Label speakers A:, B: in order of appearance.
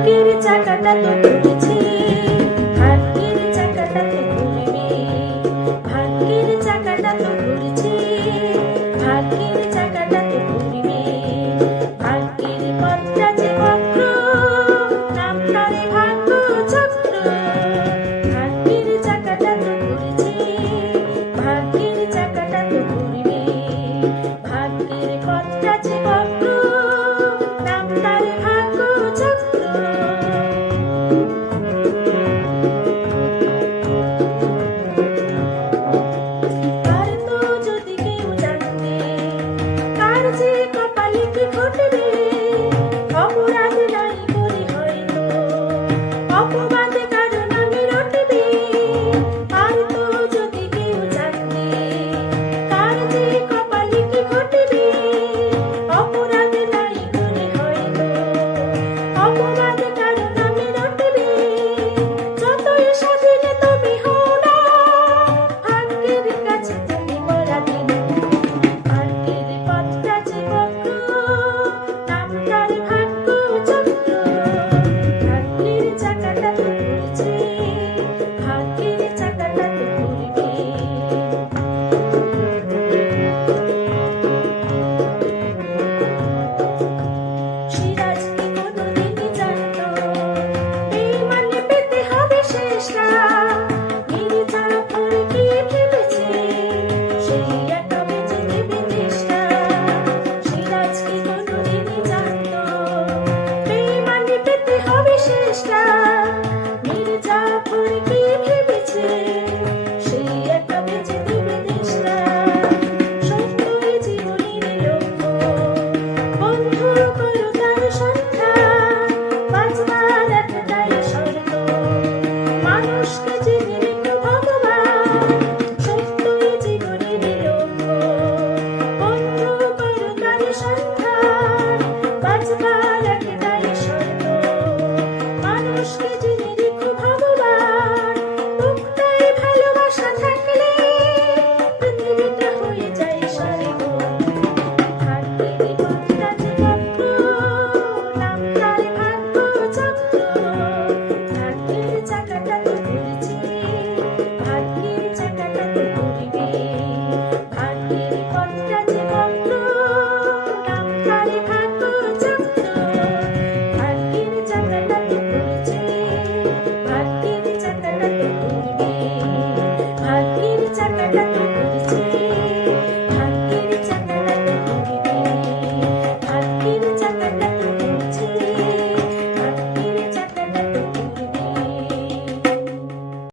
A: হাতকির চাকাটা তো খুলেছি হাতকির চাকাটা তো খুলবে হাতকির